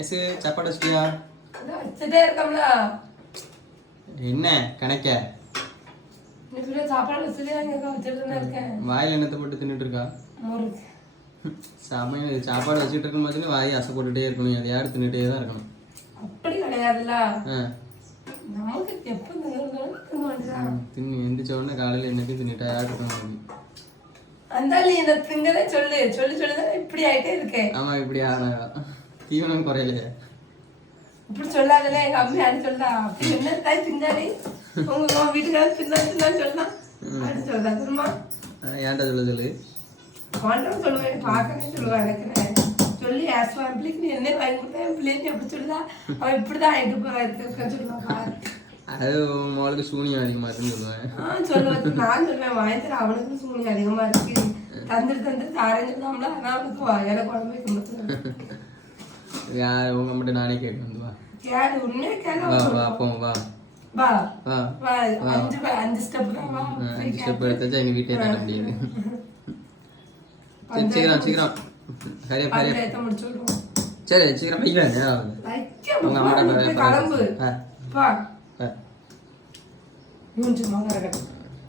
Ice சாப்பாடு வச்சிட்டியா? வச்சுட்டே இருக்கோம்ல. என்ன கணக்க சாப்பாடு வச்சுட்டு வாயில் என்னத்தை போட்டு தின்னுட்டு இருக்கா? சமையல் சாப்பாடு வச்சுட்டு இருக்கும் போது வாய் அசை போட்டுட்டே இருக்கணும், எதையாவது தின்னுட்டே தான் இருக்கணும். அப்படி கிடையாதுல்ல, நமக்கு எப்ப தின்னு எந்திரிச்ச உடனே காலையில் என்னைக்கு தின்னுட்டா இருக்கணும். அந்தாலும் என்ன திங்கதே சொல்லு சொல்லி சொல்லிதான் இப்படி ஆயிட்டே இருக்கேன். ஆமா இப்படி ஆனா தீவனம் குறையலையே. இப்படி சொல்லாதல எங்க அம்மா யாரு சொல்லா அப்படி என்ன தாய் தின்னாடி உங்க வீட்டுக்காரர் தின்னா சொல்லலாம் அப்படி சொல்லா தெரியுமா? ஏன்டா சொல்லு கொண்டோம் சொல்லுவேன், பார்க்கணும் சொல்லுவேன். எனக்கு சொல்லி ஆஸ்வா பிள்ளைக்கு நீ என்ன வாங்கி கொடுத்தா என் பிள்ளைக்கு எப்படி சொல்லுதா அவன் இப்படிதான் ஆயிட்டு போறா இருக்குன்னு சொல்லுவான். அது மோளுக்கு சூனியம் அதிகமா இருக்குன்னு சொல்லுவேன். சொல்லுவேன் நான் சொல்லுவேன் வாயத்துல அவனுக்கு சூனியம் அதிகமா இருக்கு, தந்துட்டு தாரேன்னு ஆனா அவனுக்கு எனக்கு குழம்பு வைக்க முடியும். யார் உங்க மட்டும் நானே கேட்டு வந்து வா கேளு, உண்மையா கேளு. வா அப்போ வா வா வா 5 ஸ்டெப் தான். வா 5 ஸ்டெப் எடுத்தா எங்க வீட்டே தாண்ட முடியாது. சீக்கிரம் சீக்கிரம் ஹரியா ஹரியா முடிச்சுடுவோம். சரி சீக்கிரம் வைங்க. உங்க அம்மா கிளம்பு. வா மூஞ்சி மகர கட்டு.